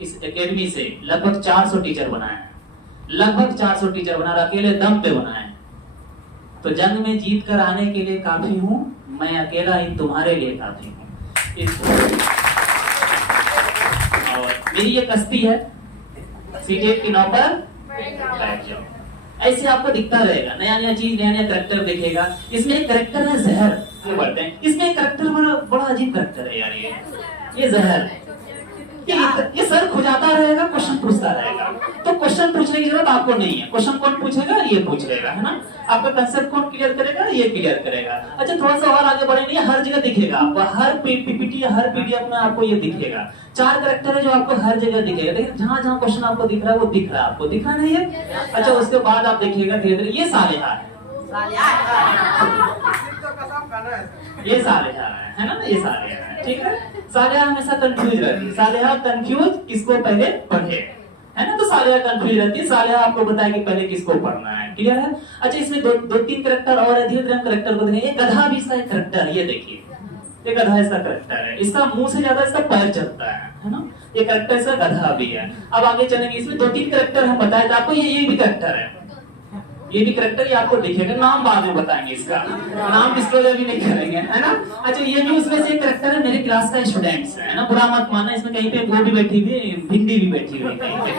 इस एकेडमी से लगभग 400 टीचर बनाए हैं, लगभग 400 टीचर बना, अकेले दम पे बनाए। तो जंग में जीत कर आने के लिए काफी हूँ, मैं अकेला ही तुम्हारे लिए काफी हूँ। और मेरी ये कश्ती है, सीटेट की नाव पर बैठ जाओ। ऐसे आपको दिखता रहेगा, नया नया चीज, नया नया करेक्टर दिखेगा। इसमें एक करेक्टर है जहर, ये बढ़ते हैं। इसमें एक करेक्टर बड़ा अजीब करेक्टर है यार, ये जहर। ये सर खुजाता रहेगा, क्वेश्चन पूछता रहेगा। तो क्वेश्चन पूछने की जरूरत आपको नहीं है, क्वेश्चन कौन पूछेगा, ये पूछ लेगा, है ना। आपका कंसेप्ट कौन क्लियर करेगा, ये क्लियर करेगा। अच्छा थोड़ा सा और आगे बढ़ेंगे, हर जगह दिखेगा आपको, हर पीपीटी हर पीडीएफ में आपको ये दिखेगा। 4 करेक्टर है जो आपको हर जगह दिखेगा। देखिए जहां जहां क्वेश्चन आपको दिख रहा है वो दिख रहा है, आपको दिख रहा नहीं है। अच्छा उसके बाद आप देखिएगा धीरे धीरे, ये सालेहा है, ये सालेहा है ना, ये सालेहा है, ठीक है। सालेहा हमेशा कंफ्यूज रहती है, सालेहा कंफ्यूज किसको पहले पढ़े, है ना। तो सालेहा कंफ्यूज रहती है, सालेहा आपको बताएगी पहले किसको पढ़ना है, क्लियर है। अच्छा इसमें दो तीन करेक्टर और है, धीरे धीरे हम करेक्टर को देखेंगे। गधा भी इसका एक करेक्टर है, ये देखिए, ये गधा इसका करेक्टर है। इसका मुंह से ज्यादा इसका पैर चलता है ना। ये करेक्टर इसका गधा भी है। अब आगे चलेंगे, इसमें 2-3 करेक्टर हम बताए थे आपको, ये भी करेक्टर है, ये भी करेक्टर ये आपको दिखेगा। नाम बाद में बताएंगे, इसका नाम डिस्क्लोजर भी नहीं करेंगे, है ना। अच्छा ये भी उसमें से एक करेक्टर है, मेरे क्लास का स्टूडेंट्स है ना, बुरा मत मानना। इसमें कहीं पे वो भी बैठी हुई, भिंडी भी बैठी हुई कहीं पे।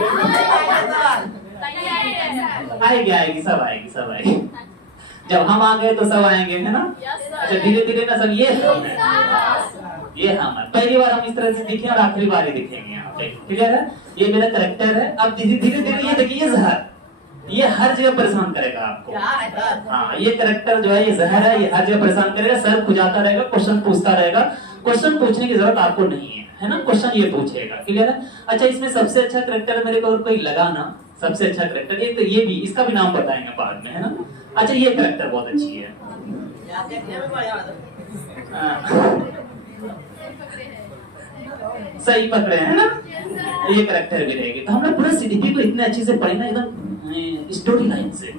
आएगी सब आएगी, सब आएगी। जब हम आ गए तो सब आएंगे, है ना। अच्छा धीरे धीरे ना सब ये हम पहली बार हम इस तरह से दिखे और आखिरी बार ही दिखेंगे यहाँ पे, क्लियर है। ये मेरा करेक्टर है। अब धीरे धीरे ये देखिए जहर, ये हर जगह परेशान करेगा आपको। हाँ ये करेक्टर जो है ये जहर है, ये हर जगह परेशान करेगा, सर खुजाता रहेगा, क्वेश्चन पूछता रहेगा। क्वेश्चन पूछने की जरूरत आपको नहीं है ना, क्वेश्चन ये पूछेगा, क्लियर है। अच्छा इसमें सबसे अच्छा करेक्टर मेरे को कोई लगा ना, सबसे अच्छा करेक्टर एक तो ये भी, इसका भी नाम बताएंगे बाद में, है ना। अच्छा ये करेक्टर बहुत अच्छी है, सही पकड़े है ना, ये करेक्टर भी रहेगी। तो हम लोग पूरा सीडीपी को इतने अच्छे से पढ़ेंगे, एकदम स्टोरी लाइन से,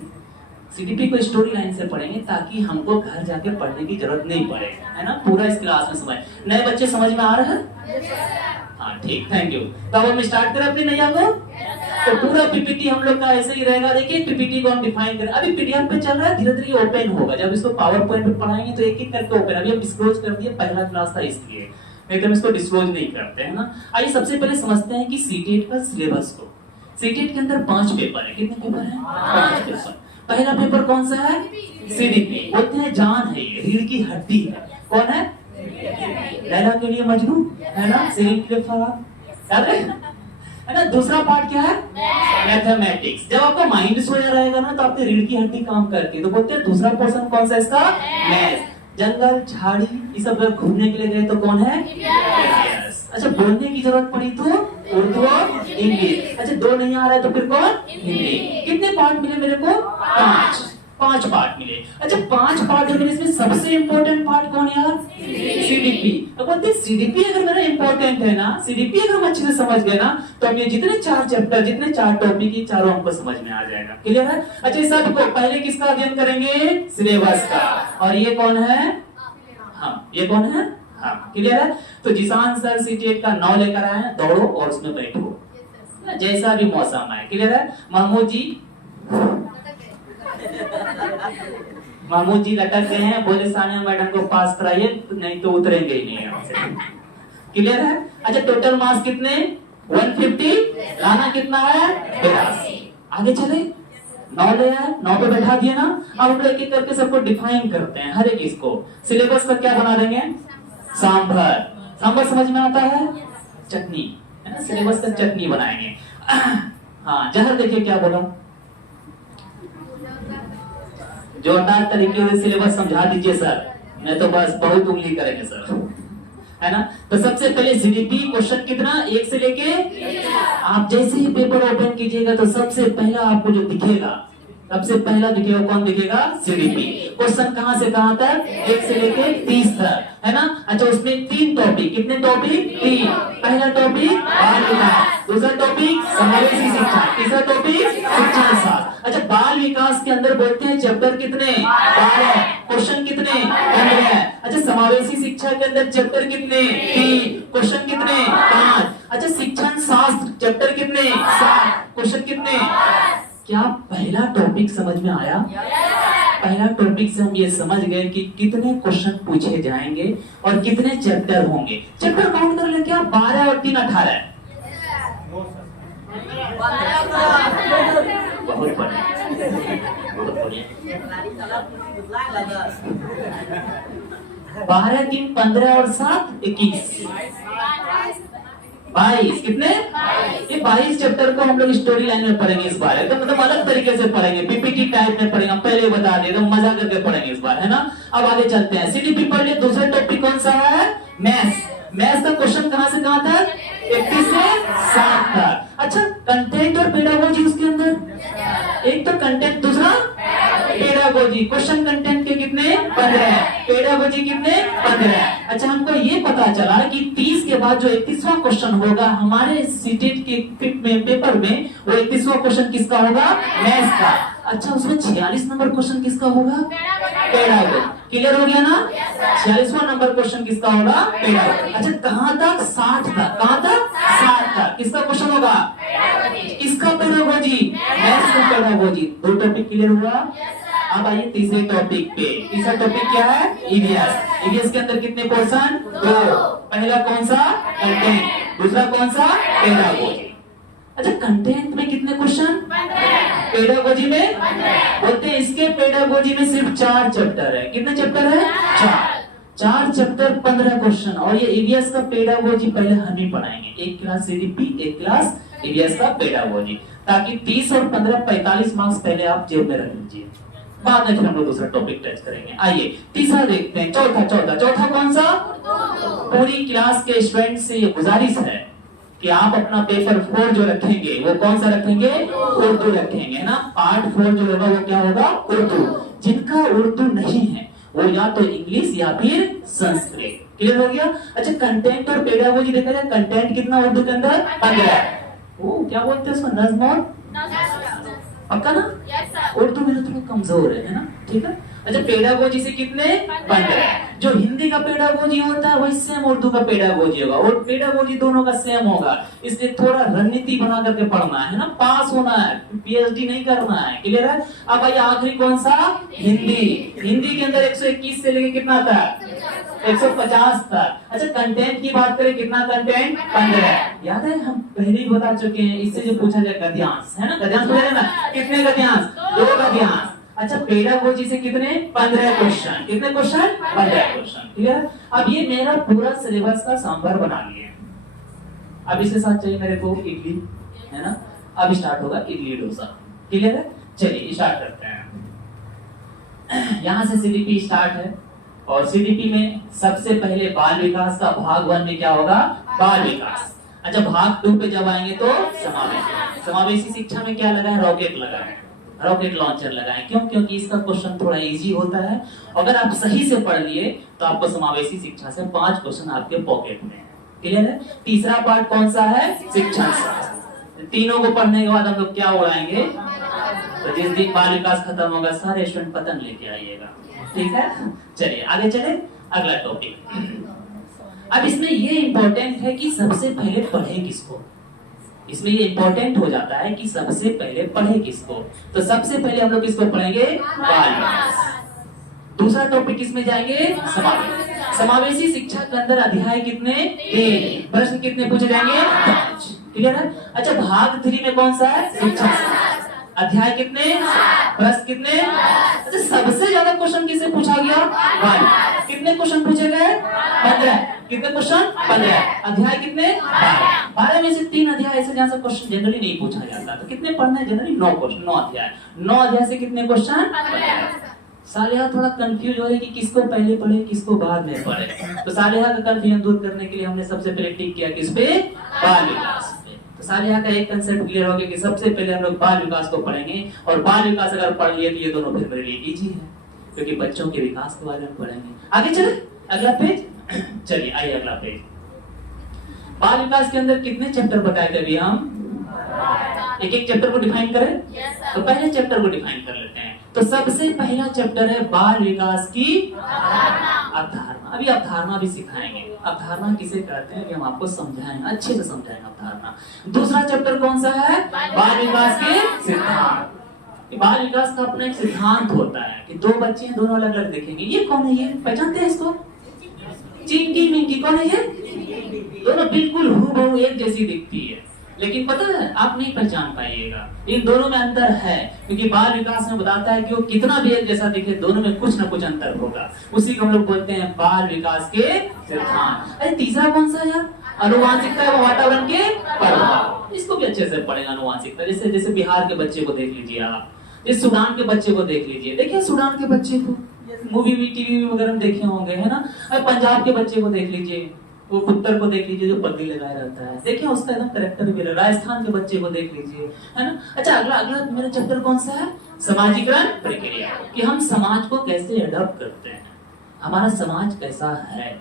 सीडीपी को स्टोरी लाइन से पढ़ेंगे ताकि हमको घर जाके पढ़ने की जरूरत नहीं पड़े, है ना। पूरा इस क्लास में समझ, नए बच्चे समझ में आ रहा है, हाँ ठीक, थैंक यू। तो अब हम स्टार्ट करें अपनी नैया को। तो पूरा पीपीटी हम लोग का ऐसे ही रहेगा। देखिए पीपीटी को हम डिफाइन करें, अभी पीडीएफ पे चल रहा है, धीरे धीरे ओपन होगा। जब इसको पावर पॉइंट पे पढ़ाएंगे तो एक एक करके ओपन। अभी हम डिस्क्लोज कर दिए, पहला क्लास था इसलिए, नहीं तो हम इसको डिस्क्लोज नहीं करते, है ना। आइए सबसे पहले समझते हैं कि सीटेट का सिलेबस को। सीटेट के अंदर 5 पेपर है, कितने पेपर है? 5 पेपर। पहला पेपर कौन सा है? सीडीपी। बोलते हैं जान है, रीढ़ की हड्डी है। कौन है? लैला के लिए मजनू, है ना, सीरीन के लिए फरार, है ना। दूसरा पार्ट क्या है? मैथमेटिक्स। जब आपका माइंड सोया रहेगा ना तो आपकी रीढ़ की हड्डी काम करती है। तो बोलते हैं दूसरा पोर्शन कौन सा इसका? मैथ। जंगल झाड़ी ये सब अगर घूमने के लिए गए तो कौन है? अच्छा बोलने की जरूरत पड़ी तो उर्दू और इंग्लिश। अच्छा 2 नहीं आ रहा है तो फिर कौन? हिंदी। कितने पार्ट मिले मेरे को? 5 पार्ट मिले। अच्छा 5 पार्ट है, इसमें सबसे इंपॉर्टेंट पार्ट कौन यार? सीडीपी। तो बोलते सीडीपी अगर मेरा इंपॉर्टेंट है ना, सीडीपी अगर हम अच्छे से समझ गए ना तो हम ये जितने 4 चैप्टर, जितने 4 टॉपिक की चारों हमको समझ में आ जाएगा, क्लियर है। अच्छा इस सबको पहले किसका अध्ययन करेंगे? सिलेबस का। और ये कौन है? हम। ये कौन है? हम, क्लियर है। तो जिसान सर सीटेट का 9 लेकर आए हैं, दौड़ो और उसमें बैठो, जैसा भी मौसम है, क्लियर है। महमूद जी लटक गए हैं, बोले सानिया मैडम को पास कराइए, नहीं तो उतरेंगे ही नहीं यहाँ से, क्लियर है। अच्छा टोटल मार्क्स कितने? 150, लाना कितना है? 82। आगे चले, 9 ले आए, 9 पे बैठा दिए ना। अब हम लोग एक एक करके सबको डिफाइन करते हैं, हर एक इसको। सिलेबस का क्या बना देंगे? सांभर। सांभर समझ में आता है? चटनी, है ना, सिलेबस का चटनी बनाएंगे। हाँ जहर देखिए क्या बोला, जोरदार तरीके से सिलेबस समझा दीजिए सर, मैं तो बस बहुत उंगली करेंगे सर, है ना। तो सबसे पहले सीडीपी क्वेश्चन कितना? 1 से लेके, आप जैसे ही पेपर ओपन कीजिएगा तो सबसे पहला आपको जो दिखेगा, सबसे पहला दिखेगा कौन दिखेगा? सीडीपी। क्वेश्चन कहां से कहां तक? 1 से लेके 30 तक, है ना। अच्छा उसमें 3 टॉपिक, कितने टॉपिक? 3। पहला टॉपिक बाल विकास, दूसरा टॉपिक समावेशी शिक्षा, तीसरा टॉपिक शिक्षा शास्त्र। अच्छा बाल विकास के अंदर बोलते हैं चैप्टर कितने? 12। क्वेश्चन कितने? 15। अच्छा अच्छा समावेशी शिक्षा के अंदर चैप्टर कितने? 3। क्वेश्चन कितने? 5। अच्छा शिक्षण शास्त्र चैप्टर कितने? 7। क्वेश्चन कितने? क्या पहला टॉपिक समझ में आया? पहला टॉपिक से हम ये समझ गए कि कितने क्वेश्चन पूछे जाएंगे और कितने चैप्टर होंगे। चैप्टर काउंट कर ले क्या? 12 और 3 18। बहुत बढ़िया, बहुत बढ़िया। 12 3 15 और 7 21 22। कितने? ये 22 चैप्टर को हम लोग स्टोरी लाइन में पढ़ेंगे इस बार। तो मतलब अलग तरीके से पढ़ेंगे, पीपीटी टाइप में पढ़ेंगे। पहले बता दे तो मजा करके पढ़ेंगे इस बार, है ना। अब आगे चलते हैं। सीडीपी पढ़ लिए। दूसरा टॉपिक कौन सा है? मैथ्स। मैथ्स का क्वेश्चन कहां से कहां तक? 31 से 60 तक। अच्छा कंटेंट और पेडागोजी उसके अंदर। एक तो कंटेंट, दूसरा पेडागोजी। क्वेश्चन कंटेंट के कितने? 15। पेडागोजी कितने? 15। अच्छा हमको ये पता चला कि 30 के बाद जो 31वां क्वेश्चन होगा हमारे सीटेट के पेपर में, वो 31वां क्वेश्चन किसका होगा? मैथ्स का। अच्छा उसमें 46 नंबर क्वेश्चन किसका होगा? पेडागोजी। क्लियर हो गया ना? 46वां नंबर क्वेश्चन किसका होगा? पेडागोजी। अच्छा कहां तक? 60 तक। कहां तक? 60 तक। किसका क्वेश्चन होगा? किसका? पेडागोजी। मैथ्स का पेडागोजी। 2 टॉपिक क्लियर हुआ। अब आइए तीसरे टॉपिक पे। तीसरा टॉपिक क्या है? ईवीएस। ईवीएस के अंदर कितने क्वेश्चन? 2। पहला कौन सा? कंटेंट। दूसरा कौन सा? पेडागोजी। अच्छा कंटेंट में कितने क्वेश्चन? पेडागोजी में बोलते हैं इसके पेडागोजी में सिर्फ 4 चैप्टर है। कितने चैप्टर है? 4 चैप्टर 15 क्वेश्चन। और ये ईवीएस का पेडागोजी पहले हम ही पढ़ाएंगे। एक क्लास सीडीपी, एक क्लास ईवीएस का पेडागोजी, ताकि 30 और 15 45 मार्क्स पहले आप जेब में रख लीजिए। बाद में फिर हम लोग दूसरा टॉपिक टच करेंगे। आइए तीसरा देखते हैं। चौथा कौन सा? पूरी क्लास के स्टूडेंट से ये गुजारिश है कि आप अपना पेपर 4 जो रखेंगे वो कौन सा रखेंगे? उर्दू रखेंगे, ना। पार्ट 4 जो होगा वो क्या होगा? उर्दू। जिनका उर्दू नहीं है वो या तो इंग्लिश या फिर संस्कृत। क्लियर हो गया? अच्छा कंटेंट और पेडागोजी देखा जाए, कंटेंट कितना उर्दू के अंदर? 15। वो क्या बोलते हैं उसको? नज्म और पक्का ना? उर्दू मेरा थोड़ा कमजोर है ना। ठीक है। अच्छा पेडागोजी से कितने? 15। जो हिंदी का पेडागोजी होता है वही सेम उर्दू का पेडागोजी होगा, और पेडागोजी दोनों का सेम होगा। इसलिए थोड़ा रणनीति बना करके पढ़ना है ना। पास होना है, पीएचडी नहीं करना है। क्लियर है? अब आइए आखिरी कौन सा? हिंदी। हिंदी के अंदर 121 से लेके कितना तक? 150 तक। अच्छा कंटेंट की बात करें, कितना कंटेंट? 15। याद है हम पहले ही बता चुके हैं। इससे जो पूछा जाए गद्यांश, है ना। गद्यांश पूछा ना, कितने गद्यांश? 2 गद्यांश। अच्छा पेडागोजी से कितने? 15 क्वेश्चन। कितने क्वेश्चन? 15 क्वेश्चन। ठीक है। अब ये मेरा पूरा सिलेबस का सांभर बना लिए। अब इसके साथ चाहिए मेरे को इडली, है ना। अब स्टार्ट होगा इडली डोसा। क्लियर है? चलिए स्टार्ट करते हैं। यहाँ से सीडीपी स्टार्ट है, और सीडीपी में सबसे पहले बाल विकास का भाग 1 में क्या होगा? बाल विकास। अच्छा भाग 2 पे जब आएंगे तो समावेशी। समावेशी शिक्षा में क्या लगा है? रॉकेट लगा है, रॉकेट लॉन्चर लगाएं। क्यों? क्योंकि इसका क्वेश्चन थोड़ा इजी होता है। अगर आप सही से पढ़ लिए तो आपको समावेशी शिक्षा से 5 क्वेश्चन आपके पॉकेट में है। क्लियर है? तीसरा पार्ट कौन सा है? शिक्षण शास्त्र। तीनों को पढ़ने के बाद हम लोग क्या उड़ाएंगे? तो जिस दिन बाल विकास खत्म होगा सारे स्टूडेंट पतंग लेके आइएगा। ठीक है। चलिए आगे चले, अगला टॉपिक। अब इसमें ये इंपॉर्टेंट है कि सबसे पहले पढ़े किसको। इसमें ये इंपॉर्टेंट हो जाता है कि सबसे पहले पढ़े किसको। तो सबसे पहले हम लोग किसको पढ़ेंगे? बाल विकास। दूसरा टॉपिक किसमें जाएंगे? समावेशी। समावेशी शिक्षा के अंदर अध्याय कितने? 3। प्रश्न कितने पूछे जाएंगे? 5। क्लियर है? अच्छा भाग 3 में कौन सा है? शिक्षा। अध्याय कितने? प्रश्न कितने? अच्छा सबसे ज्यादा क्वेश्चन किससे पूछा गया? बाल। कितने क्वेश्चन पूछे गए? 15। कितने क्वेश्चन? 15। अध्याय कितने? 12 में से 3 अध्याय ऐसे जहां से क्वेश्चन जनरली नहीं पूछा जाता। तो कितने पढ़ना है जनरली? 9 क्वेश्चन, 9 अध्याय। 9 अध्याय से कितने क्वेश्चन? 15। सालिहा थोड़ा कंफ्यूज हो रही कि किसको पहले पढ़े किसको बाद में पढ़े। तो सालिहा का कंफ्यूजन दूर करने के लिए हमने सबसे पहले टिक किया किस पे? बाल विकास पे। तो सालिहा का एक कंसेप्ट क्लियर हो गया कि सबसे पहले हम लोग बाल विकास को पढ़ेंगे, और बाल विकास अगर पढ़ लिए तो ये दोनों फिर मेरे लिए इजी है, क्योंकि बच्चों के विकास के बारे में पढ़ेंगे। आगे चले अगला पेज। चलिए आइए अगला पेज। बाल विकास के अंदर कितने चैप्टर बताए थे अभी हम? एक एक चैप्टर को डिफाइन करें। तो पहले चैप्टर को डिफाइन कर लेते हैं। तो सबसे पहला चैप्टर है बाल विकास की अवधारणा। अभी अवधारणा भी सिखाएंगे। अवधारणा किसे कहते हैं, हम आपको समझाएंगे, अच्छे से समझाएंगे अवधारणा। दूसरा चैप्टर कौन सा है, बाल विकास के सिद्धांत। बाल विकास का अपना एक सिद्धांत होता है कि दो बच्चे दोनों अलग अलग दिखेंगे। ये कौन है, ये पहचानते हैं इसको, चिंकी मिंकी, कौन है ये, दोनों बिल्कुल हूबहू एक जैसी दिखती है, लेकिन पता है आप नहीं पहचान पाइएगा, इन दोनों में अंतर है। क्योंकि बाल विकास में बताता है कि वो कितना भी एक जैसा दिखे, दोनों में कुछ ना कुछ अंतर होगा। उसी को हम लोग बोलते हैं बाल विकास के सिद्धांत। अरे तीसरा कौन सा यार, अनुवांशिकता व वातावरण के प्रभाव। इसको भी अच्छे से पढ़ेगा अनुवांशिकता। जैसे जैसे बिहार के बच्चे को देख लीजिए आप, इस सूडान के बच्चे को देख लीजिए, देखिए सूडान के बच्चे को मूवी भी टीवी वगैरह में देखे होंगे, है ना। अब पंजाब के बच्चे को देख लीजिए, वो पुत्र को देख लीजिए जो पगड़ी लगाए रहता है, देखिए उसका एकदम कैरेक्टर भी। राजस्थान के बच्चे को देख लीजिए, है ना। अच्छा अगला मेरा चैप्टर कौन सा है, समाजीकरण प्रक्रिया, कि हम समाज को कैसे अडॉप्ट करते हैं, हमारा समाज कैसा है।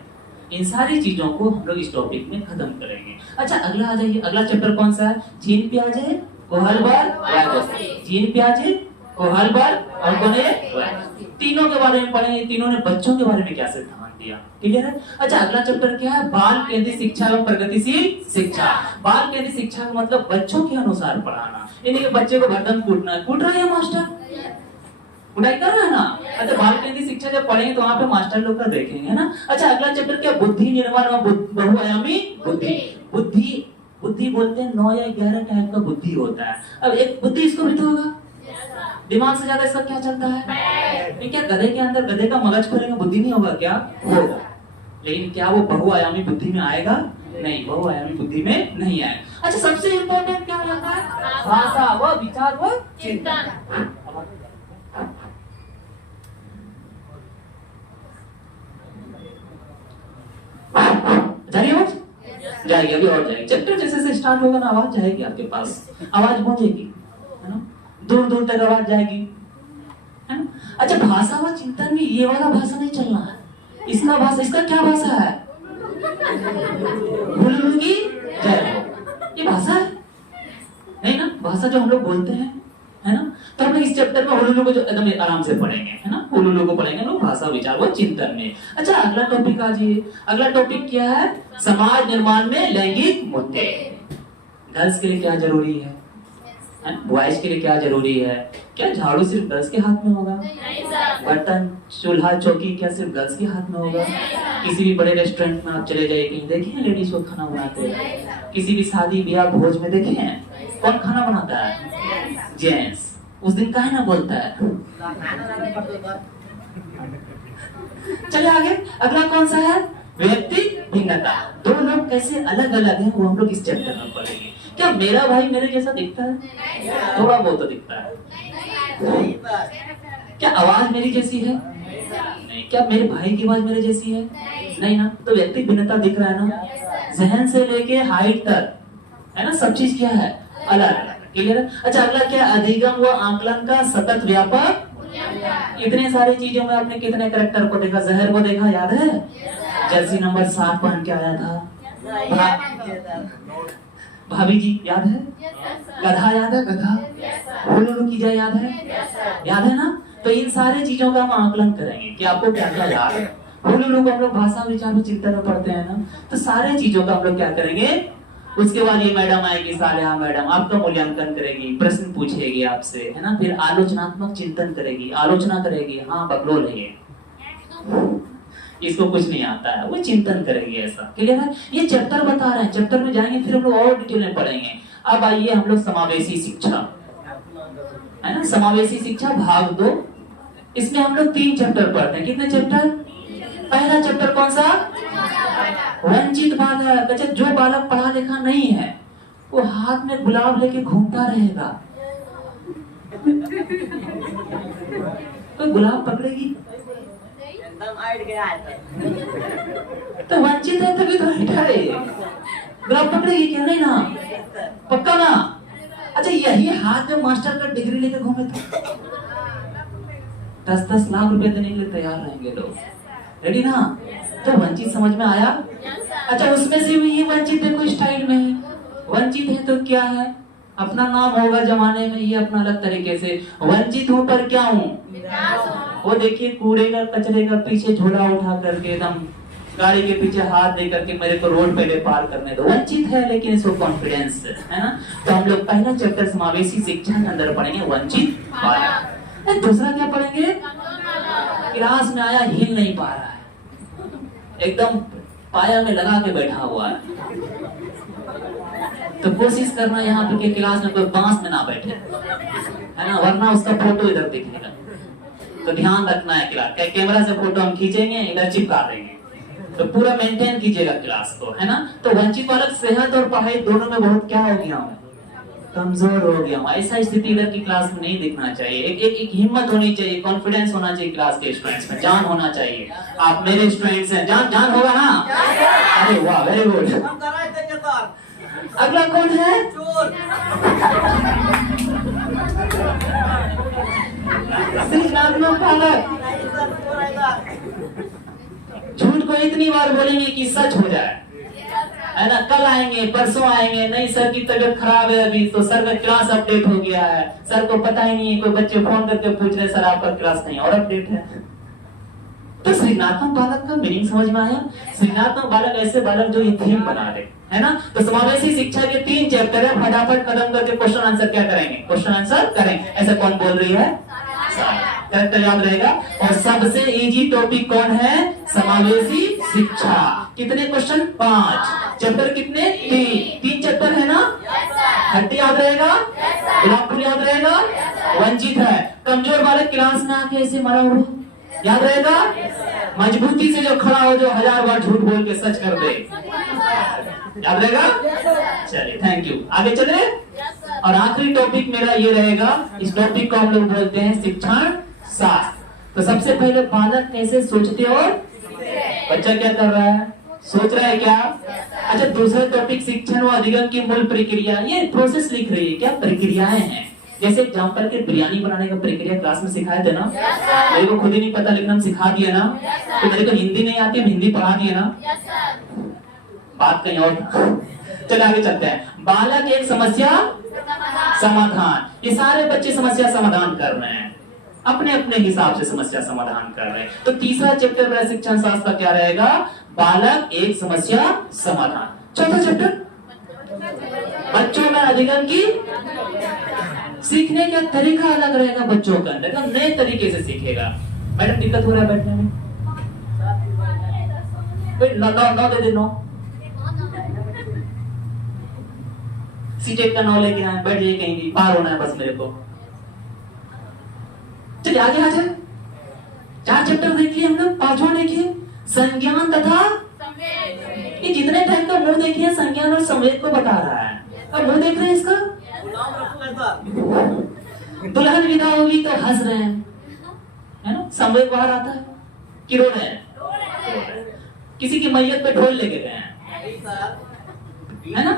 इन सारी चीजों को हम लोग इस टॉपिक में खत्म करेंगे। अच्छा अगला आ जाइए, अगला चैप्टर कौन सा है, चीन प्याजे कोहलबर, चीन प्याजे कोहलबर और कोने, तीनों के बारे में पढ़ेंगे। तीनों ने बच्चों के बारे में क्या सिद्धांत दिया, ठीक है। अच्छा अगला चैप्टर क्या है, बाल केंद्रित शिक्षा एवं प्रगतिशील शिक्षा। बाल केंद्रित शिक्षा का मतलब बच्चों के अनुसार पढ़ाना, यानी कि बच्चे को गर्दन कूटना है, कूट रहा है मास्टर, उड़ाई कर रहा है ना। अच्छा बाल केंद्रित शिक्षा जब पढ़ेंगे तो वहाँ पे मास्टर लोग का देखेंगे, है ना। अच्छा अगला चैप्टर क्या, बुद्धि निर्माण एवं बहुआयामी बुद्धि। बुद्धि बुद्धि बोलते हैं 9 या 11 टाइप का बुद्धि होता है। अब एक बुद्धि इसको भी तो होगा, दिमाग से ज्यादा इसका क्या चलता है, क्या गधे के अंदर गधे का मगज खोलेंगे बुद्धि नहीं होगा, क्या होगा। लेकिन क्या वो बहुआयामी बुद्धि में आएगा, नहीं, बहुआयामी बुद्धि में नहीं आएगा। अच्छा सबसे इम्पोर्टेंट क्या होता है, भाषा व विचार व चिंतन। जाएगी अभी और जाएगी, चैप्टर जैसे से स्टार्ट होगा ना आवाज जाएगी आपके पास, आवाज पहुंचेगी, है ना, दूर दूर तक आवाज जाएगी, है ना। अच्छा भाषा व चिंतन में ये वाला भाषा नहीं चलना है, इसका भाषा, इसका क्या भाषा है, हुलुलुगी जय, ये भाषा है नहीं ना, भाषा जो हम लोग बोलते हैं, है ना। तो हम लोग इस चैप्टर में हुलुलु को जो एकदम आराम से पढ़ेंगे, है ना, हुलुलु को पढ़ेंगे लोग भाषा विचार व चिंतन में। अच्छा अगला टॉपिक आ जाइए, अगला टॉपिक क्या है, समाज निर्माण में लैंगिक मुद्दे। गर्ल्स के लिए क्या जरूरी है, बॉयज के लिए क्या जरूरी है, क्या झाड़ू सिर्फ गर्ल्स के हाथ में होगा, बर्तन चूल्हा चौकी क्या सिर्फ गर्ल्स के हाथ में होगा। किसी भी बड़े रेस्टोरेंट में आप चले जाइए, कहीं देखे लेडीज को खाना बनाते हैं, किसी भी शादी ब्याह भोज में देखे हैं कौन खाना बनाता है, जेंट्स। उस दिन काहे ना बोलता है। चलिए आगे, अगला कौन सा है, व्यक्ति भिन्नता। दो लोग कैसे अलग अलग हैं वो हम लोग इस चैप्टर में पढ़ेंगे। क्या मेरा भाई मेरे जैसा दिखता है, थोड़ा बहुत तो दिखता है। क्या आवाज मेरी जैसी है, नहीं। क्या मेरे भाई की आवाज मेरे जैसी है, नहीं ना। तो व्यक्ति भिन्नता दिख रहा है ना, जहन से लेके हाइट तक, है ना, सब चीज क्या है, अलग अलग, क्लियर है। अच्छा अगला क्या, अधिगम व आकलन का सतत व्यापक। इतने सारे चीजों में आपने कितने कैरेक्टर को देखा, जहर को देखा, याद है, जर्सी नंबर 7 पहन के आया था, भाभी जी याद है, गधा याद है, गधा, हुलुलु की जय याद है, याद है ना। तो इन सारे चीजों का हम आकलन करेंगे कि आपको क्या क्या याद है। हुलुलु को हम लोग भाषा विचार में चिंतन में पढ़ते हैं ना, तो सारे चीजों का हम लोग क्या करेंगे। उसके बाद ये मैडम आएगी, सालेहा मैडम आपका मूल्यांकन करेगी, प्रश्न पूछेगी आपसे, है ना। फिर आलोचनात्मक चिंतन करेगी, आलोचना करेगी, हाँ बकलोल है ये, इसको कुछ नहीं आता है, वो चिंतन करेगी, ऐसा क्लियर है। ये चैप्टर बता रहे हैं, चैप्टर में जाएंगे फिर हम लोग और डिटेल में पढ़ेंगे। अब आइए हम लोग समावेशी शिक्षा, है ना, समावेशी शिक्षा भाग 2। इसमें हम लोग 3 चैप्टर पढ़ते हैं। कितने चैप्टर, पहला चैप्टर कौन सा, वंचित बालक। अच्छा जो बालक पढ़ा लिखा नहीं है वो हाथ में गुलाब लेके घूमता रहेगा, तो गुलाब पकड़ेगी तो वंचित है, तभी तो है, गुलाब पकड़ेगी क्या, नहीं ना, पक्का ना। अच्छा यही हाथ में मास्टर का डिग्री लेके घूमे तो 10-10 लाख रुपए देने के लिए तैयार रहेंगे लोग, रेडी ना। तो वंचित समझ में आया। अच्छा उसमें से भी ये वंचित देखो स्टाइल में है, वंचित है तो क्या है, अपना नाम होगा जमाने में, ये अपना अलग तरीके से, वंचित हूँ पर क्या हूँ, वो देखिए कूड़े का कचरे का पीछे झोला उठा करके एकदम गाड़ी के पीछे हाथ दे करके मेरे को रोड पे पार करने दो, वंचित है लेकिन इसको कॉन्फिडेंस है ना। तो हम लोग पहला चैप्टर समावेशी शिक्षा के अंदर पढ़ेंगे वंचित बालक। दूसरा क्या पढ़ेंगे, क्लास में आया हिल नहीं पा रहा है, एकदम पाया में लगा के बैठा हुआ है। तो कोशिश करना यहाँ पे कि क्लास में कोई बांस में ना बैठे, है ना, वरना उसका फोटो इधर दिखेगा। तो ध्यान रखना है, क्लास कैमरा से फोटो हम खींचेंगे, इधर चिपका देंगे, तो पूरा मेंटेन कीजिएगा क्लास को, है ना। तो वंचित बालक सेहत और पढ़ाई दोनों में बहुत क्या हो गया हूँ, कमजोर हो गया हूँ। ऐसा स्थिति इधर की क्लास में नहीं दिखना चाहिए। एक हिम्मत होनी चाहिए, कॉन्फिडेंस होना चाहिए क्लास के स्टूडेंट्स में, जान होना चाहिए। आप मेरे स्टूडेंट्स हैं, जान होगा ना। अरे वाह, वेरी गुड। अगला कौन है, चोर। सृजनात्मक बालक झूठ को इतनी बार बोलेंगे कि सच हो जाए, है ना। कल आएंगे, परसों आएंगे, नहीं सर की तबीयत खराब है अभी, तो सर का क्लास अपडेट हो गया है, सर को पता ही नहीं है। कोई बच्चे फोन करके पूछ रहे सर आपका क्लास नहीं और अपडेट है। तो सृजनात्मक बालक का मीनिंग समझ में आया। सृजनात्मक बालक ऐसे बालक जो ये थीम बना दे, है ना। तो समावेशी शिक्षा के 3 चैप्टर है, फटाफट कदम करके क्वेश्चन आंसर क्या करेंगे, क्वेश्चन आंसर करेंगे। ऐसा कौन बोल रही है, करेक्ट याद रहेगा। और सबसे इजी टॉपिक कौन है, समावेशी शिक्षा। कितने क्वेश्चन, 5 चैप्टर, कितने, 3 चैप्टर है ना। हट्टी याद रहेगा, गुलाब फूल याद रहेगा, वंचित है। कमजोर बालक क्लास में आके ऐसे मरा हुआ याद रहेगा, मजबूती से जो खड़ा हो, जो 1000 बार झूठ बोल के सच कर दे, याद रहेगा। चलिए थैंक यू, आगे चले। और आखिरी टॉपिक मेरा ये रहेगा, इस टॉपिक को हम लोग बोलते हैं शिक्षण शास्त्र। तो सबसे पहले बालक कैसे सोचते हो, बच्चा क्या कर रहा है, सोच रहा है क्या। अच्छा, दूसरा टॉपिक शिक्षण व अधिगम की मूल प्रक्रिया, ये प्रोसेस लिख रही है, क्या प्रक्रियाएं हैं। जैसे एग्जाम्पल के बिरयानी बनाने का प्रक्रिया क्लास में सिखाया था ना, मेरे को खुद ही नहीं पता लेकिन हम सिखा दिया ना। तो मेरे को हिंदी नहीं आती, हिंदी पढ़ा दिया ना, बात कहीं और था। चलिए आगे चलते हैं। बालक एक समस्या समाधान, ये सारे बच्चे समस्या समाधान कर रहे हैं, अपने अपने हिसाब से समस्या समाधान कर रहे हैं। तो तीसरा चैप्टर मेरा शिक्षण शास्त्र का क्या रहेगा, बालक एक समस्या समाधान। चौथा चैप्टर बच्चों में अधिगम की, सीखने का तरीका अलग रहेगा बच्चों के अंदर, नए तरीके से सीखेगा। मैडम दिक्कत हो रहा है बैठने में, नौ दे दे, 9 सीटेट का 9 लेके आए, बैठ जाइए कहीं भी, पार होना है बस मेरे को। चलिए आगे आ जाए। 4 चैप्टर देखिए हम लोग, 5वां देखिए संज्ञान तथा संवेग। ये जितने टाइम का मुंह देखिए संज्ञान और संवेग को बता रहा है। अब मुंह देख रहे हैं इसका, दुल्हन विदा होगी तो हंस रहे हैं, है ना। संवेग बाहर आता है कि रो रहे हैं, किसी की मैयत पे ढोल लेके गए हैं, है ना।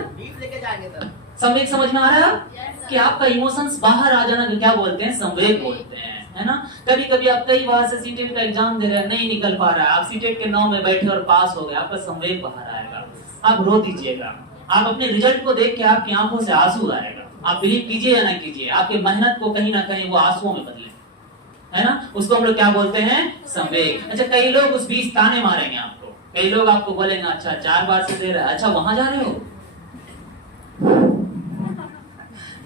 संवेग समझ में आ रहा है कि आपका इमोशंस बाहर आ जाना, क्या बोलते हैं, संवेग बोलते हैं, है ना। कभी कभी आप कई बार से सीटेट का एग्जाम दे रहे हैं, नहीं निकल पा रहा है, आप सीटेट के 9 में बैठे और पास हो गए, आपका संवेग बाहर आएगा, आप रो दीजिएगा। आप अपने रिजल्ट को देख के आपकी आंखों से आंसू आएगा, आप बिलीव कीजिए या ना कीजिए, आपकी मेहनत को कहीं ना कहीं वो आंसुओं में बदले, है ना। उसको हम लोग क्या बोलते हैं, संवेग। अच्छा, कई लोग उस बीच ताने मारेंगे आपको, कई लोग आपको बोलेंगे अच्छा 4 बार से दे रहा है, अच्छा वहां जा रहे हो।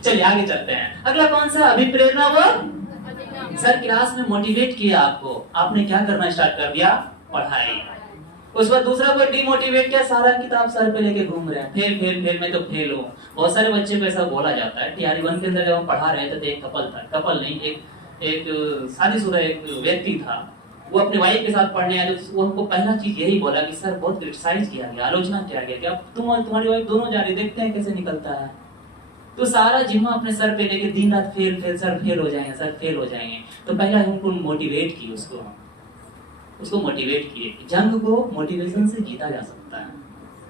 चलिए आगे चलते हैं। अगला कौन सा, अभिप्रेरणा व, सर क्लास में मोटिवेट किया आपको, आपने क्या करना स्टार्ट कर दिया, पढ़ाई। उस बाद दूसरा को डिमोटिवेट किया, सारा किताब सर पे लेके घूम रहे हैं, फेल मैं तो फेल हूँ। बहुत सारे बच्चे को ऐसा बोला जाता है। टीआरई 1 के अंदर जब हम पढ़ा रहे थे तो एक कपल था, कपल नहीं, एक शादीशुदा एक व्यक्ति था, वो अपने वाइफ के साथ पढ़ने आए। वो हमको पहला चीज यही बोला कि सर बहुत क्रिटिसाइज किया गया, आलोचना किया गया कि अब तुम और तुम्हारी वाइफ दोनों जा रही, देखते हैं कैसे निकलता है। तो सारा जिम्मा अपने सर पे लेके दिन रात फेल, सर फेल हो जाएंगे, सर फेल हो जाएंगे। तो पहला हमको मोटिवेट किए, उसको मोटिवेट किए। जंग को मोटिवेशन से जीता जा सकता है,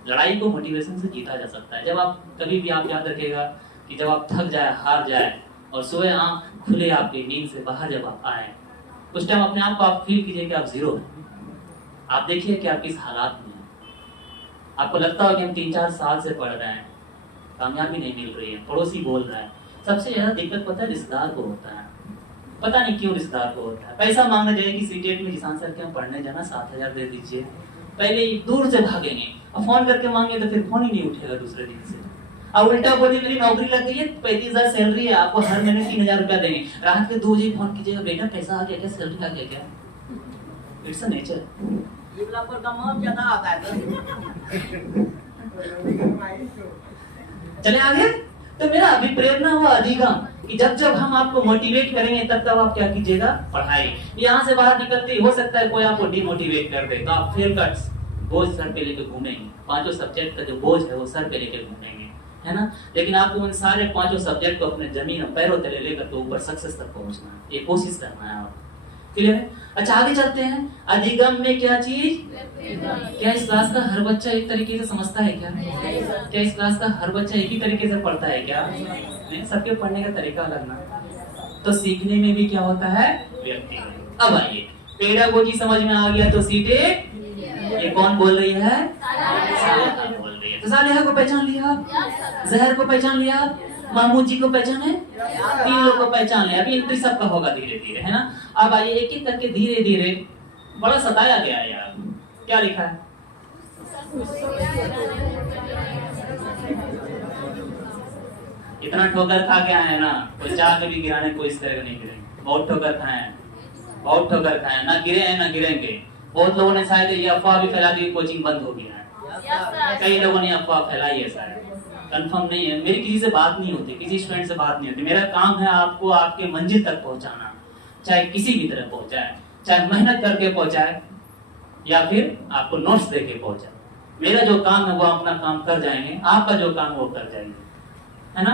लड़ाई को मोटिवेशन से जीता जा सकता है। जब आप कभी भी, आप याद रखिएगा कि जब आप थक जाए, हार जाए और सोए आंख खुले आपकी नींद से बाहर जब आप आए, उस टाइम अपने आप को आप फील कीजिए कि आप जीरो हैं। आप देखिए कि आप किस हालात में हैं। आपको लगता हो कि हम 3-4 साल से पढ़ रहे हैं, कामयाबी नहीं मिल रही है, पड़ोसी बोल रहा है। सबसे ज्यादा दिक्कत पता है रिश्तेदार को होता है, पता नहीं क्यों रिश्तेदार को होता है। पैसा मांगने जाए कि सीटेट में किसान सर के हम पढ़ने जाना, 7,000 दे दीजिए, पहले ही दूर से भागेंगे, और फोन करके मांगे तो फिर फोन ही नहीं उठेगा दूसरे दिन से। अब उल्टा बोली मेरी नौकरी लग गई है, 35,000 सैलरी है, आपको हर महीने 3,000 रुपया देंगे, रात के 2 बजे फोन कीजिएगा, बेटा पैसा आ गया क्या, सैलरी आ गया क्या? It's a nature. डेवलपर का मार्क्स ज्यादा आता है चले आगे। तो मेरा अभिप्रेरणा हुआ अधिगम, कि जब जब हम आपको मोटिवेट करेंगे तब तब आप क्या कीजिएगा, पढ़ाई। यहाँ से बाहर निकलते हो सकता है कोई आपको डिमोटिवेट कर दे, तो आप फेल का बोझ सर पे लेके घूमेंगे, 5 सब्जेक्ट का जो बोझ है वो सर पे लेके घूमेंगे, है ना। लेकिन आपको उन सारे 5 सब्जेक्ट को अपने जमीन और पैरों तले लेकर तो ऊपर सक्सेस तक पहुंचना है, ये कोशिश करना है आप। क्लियर है? अच्छा आगे चलते हैं। अधिगम में क्या चीज, क्या इस क्लास का हर बच्चा एक तरीके से समझता है क्या? क्या इस क्लास का हर बच्चा एक ही तरीके से पढ़ता है क्या? नहीं, सबके पढ़ने का तरीका अलग ना। तो सीखने में भी क्या होता है, व्यक्ति। अब आइए, पेडागोजी समझ में आ गया तो सीटे, ये कौन बोल रही है, सालेहा बोल रही है। तो सालेहा को पहचान लिया, जहर को पहचान लिया, महमूद जी को पहचाने, 3 लोग को पहचान लिया। अभी एंट्री सबका होगा धीरे धीरे, है ना। अब आइए एक एक करके धीरे धीरे, बड़ा सताया गया है यार, क्या लिखा है, इतना ठोकर खा के आए ना, कोई चाह के भी गिराने कोई इस तरह का नहीं गिरेंगे, बहुत ठोकर खाए हैं, बहुत ठोकर खाए हैं, ना गिरे हैं ना गिरेंगे। बहुत लोगों ने शायद ये अफवाह भी फैला दी कोचिंग बंद हो गया है, कई लोगों ने अफवाह फैलाई है, शायद कंफर्म नहीं है। मेरी किसी से बात नहीं होती, किसी स्टूडेंट से बात नहीं होती। मेरा काम है आपको आपके मंजिल तक पहुंचाना, चाहे किसी भी तरह पहुंचाए, चाहे मेहनत करके पहुंचाए या फिर आपको नोट्स देके पहुंचाए। मेरा जो काम है वो अपना काम कर जाएंगे, आपका जो काम वो कर जाएंगे, है ना।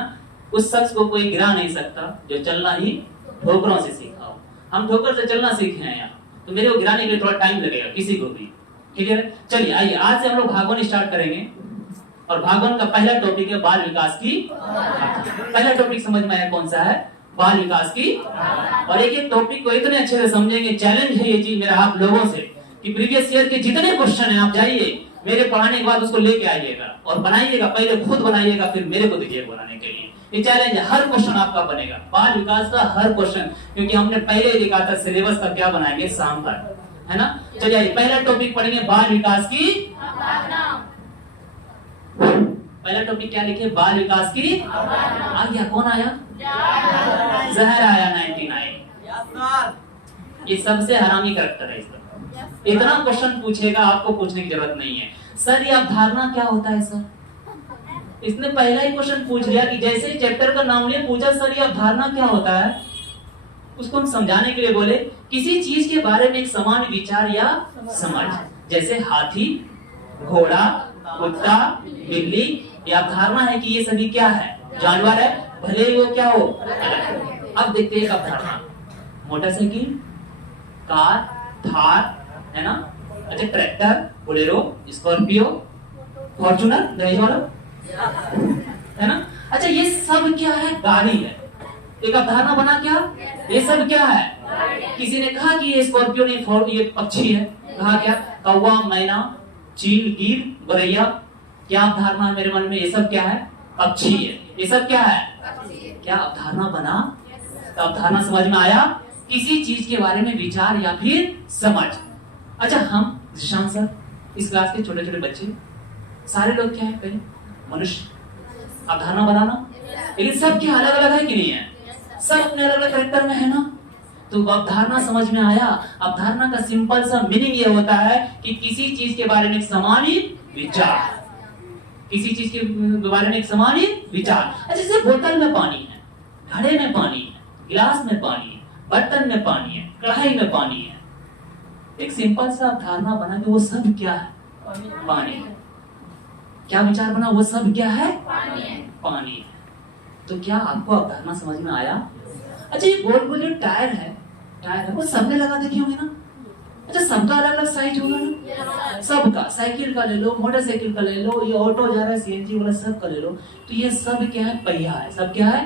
उस शख्स को कोई गिरा नहीं सकता जो चलना ही ठोकरों से सीखा हो। हम ठोकर से चलना सीखे हैं यहाँ, तो मेरे को गिराने के लिए थोड़ा टाइम लगेगा किसी को भी। क्लियर है? चलिए आइए, आज से हम लोग भागवन स्टार्ट करेंगे, और भागवन का पहला टॉपिक है बाल विकास की। पहला टॉपिक समझ में आया कौन सा है, बाल विकास की। और एक एक टॉपिक को इतने अच्छे से समझेंगे, चैलेंज है ये चीज मेरा आप लोगों से, कि प्रीवियस ईयर के जितने क्वेश्चन है आप जाइए मेरे पढ़ाने के बाद उसको लेके आइएगा और बनाइएगा, पहले खुद बनाइएगा फिर मेरे को दीजिएगा बनाने के लिए। ये चैलेंज है, हर क्वेश्चन आपका बनेगा, बाल विकास का हर क्वेश्चन, क्योंकि हमने पहले ही लिखा था सिलेबस का क्या बनाएंगे शाम तक, है ना। चलिए पहला टॉपिक पढ़ेंगे बाल विकास की। पहला टॉपिक क्या लिखे, बाल विकास की। आ गया, कौन आया, जहर आया 99। ये सबसे हरामी करैक्टर है इसका, इतना क्वेश्चन पूछेगा, आपको पूछने की जरूरत नहीं है। सर ये अवधारणा क्या होता है सर, इसने पहला ही क्वेश्चन पूछ लिया कि जैसे ही चैप्टर का नाम लिया पूछा सर ये अवधारणा क्या होता है। उसको हम समझाने के लिए बोले किसी चीज के बारे में एक समान विचार या समझ, जैसे हाथी, घोड़ा, कुत्ता, बिल्ली, ये अवधारणा है कि ये सभी क्या है, जानवर है, भले ही वो क्या हो। अब देखते हैं अवधारणा, मोटरसाइकिल, कार, थार, है ना। अच्छा ट्रैक्टर, बोलेरो, स्कॉर्पियो, फॉर्च्यूनर, दहेज वाला, है ना। अच्छा ये सब क्या है, गाड़ी है। एक अवधारणा बना क्या, ये सब क्या है। किसी ने कहा कि ये स्कॉर्पियो नहीं, ये पक्षी है, कहा क्या, कौवा, मैना, चील, गिर, गौरैया। क्या अवधारणा है मेरे मन में, ये सब क्या है, पक्षी है, ये सब क्या है, क्या अवधारणा बना। तो अवधारणा समझ में आया, किसी चीज के बारे में विचार या फिर समझ। अच्छा हम जिशान सर, इस क्लास के छोटे छोटे बच्चे, सारे लोग क्या है, पहले मनुष्य, अवधारणा बनाना, लेकिन सब क्या अलग अलग है कि नहीं है, सब अपने अलग अलग कैरेक्टर में है ना। तो अवधारणा समझ में आया। अवधारणा का सिंपल सा मीनिंग ये होता है कि किसी चीज के बारे में एक समान ही विचार, किसी चीज के बारे में एक समान ही विचार। जैसे बोतल में पानी है, घड़े में पानी है, गिलास में पानी है, बर्तन में पानी है, कढ़ाई में पानी है। एक सिंपल सा अवधारणा बना कि वो सब क्या है, पानी है। क्या विचार बना, वो सब क्या है, पानी है। तो क्या आपको अवधारणा समझ में आया। अच्छा ये गोल गोल जो टायर है वो सबने लगा देखे होंगे ना। अच्छा सबका अलग अलग साइज होगा ना, सबका, साइकिल का ले लो, मोटरसाइकिल का ले लो, ये ऑटो जा रहा है सीएनजी वाला, सब का ले लो। तो ये सब क्या है, पहिया है, सब क्या है,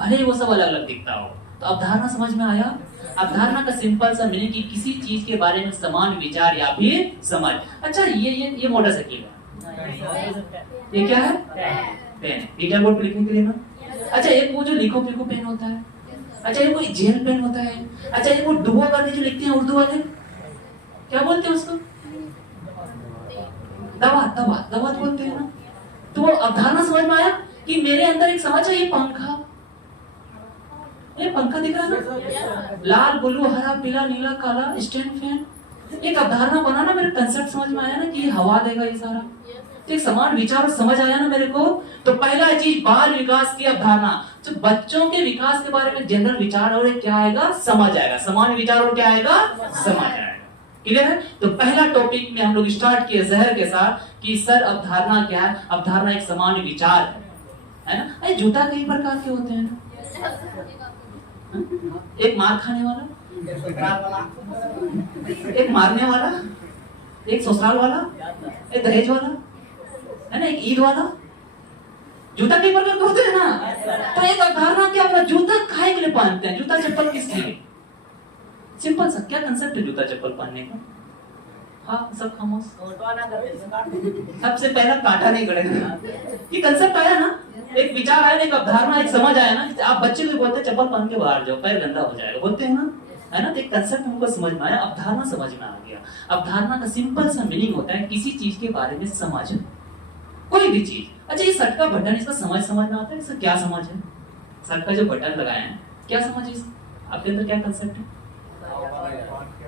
भले वो सब अलग अलग दिखता हो। तो अवधारणा समझ में आया। अवधारणा का सिंपल सा मीनिंग कि किसी चीज के बारे में समान विचार या फिर समझ। अच्छा ये मोटरसाइकिल है, ये क्या है, पेन, रीडर बोर्ड पे लिखने के लिए ना। अच्छा एक वो जो लिखो पिको पेन होता है, अच्छा ये कोई जेल पेन होता है। अच्छा ये वो डुबो करके जो लिखते हैं उर्दू वाले, क्या बोलते हैं उसको, दवा दवा दवा तो बोलते हैं ना। तो वो अवधारणा समझ में आया कि मेरे अंदर एक समझ है, ये पंखा दिख रहा है ना, लाल ब्लू हरा पीला नीला काला स्टैंड फैन, एक अवधारणा बना ना, मेरे कंसेप्ट समझ में आया ना कि ये हवा देगा ये सारा, तो एक समान विचार समझ आया ना मेरे को। तो पहला चीज बाल विकास की अवधारणा, जो बच्चों के विकास के बारे में जनरल विचार और क्या आएगा, समझ आएगा, समान विचार और क्या आएगा, समझ आएगा। क्लियर है? तो पहला टॉपिक में हम लोग स्टार्ट किए जहर के साथ कि सर अवधारणा क्या है। अवधारणा एक समान विचार है ना। अरे जूता कई प्रकार के होते हैं ना, एक मार खाने वाला, एक मारने वाला, एक ससुराल वाला, एक दहेज वाला है ना, एक ईद वाला। जूता कई प्रकार के होते हैं ना। तो एक अवधारणा क्या होगा, जूता काहे के लिए पहनते हैं, जूता चप्पल किस लिए? सिंपल सा क्या कंसेप्ट है जूता चप्पल पहनने का? हाँ सब खामोश, सबसे पहला कांटा नहीं गड़ेगा, ये कंसेप्ट आया ना, एक विचार आया, एक अवधारणा, एक समझ आया ना। आप बच्चे को बोलते चप्पल पहन के बाहर जाओ, पैर गंदा हो जाएगा, बोलते हैं ना, है ना। तो एक कंसेप्ट हमको समझ में आया, अवधारणा समझ में आ गया। अवधारणा का सिंपल सा मीनिंग होता है किसी चीज के बारे में समझ, कोई भी चीज। अच्छा ये शर्ट का बटन, इसका समझ में आता है, इसका क्या समझ है? शर्ट का जो बटन लगाए हैं क्या समझ है, आपके अंदर क्या कंसेप्ट है?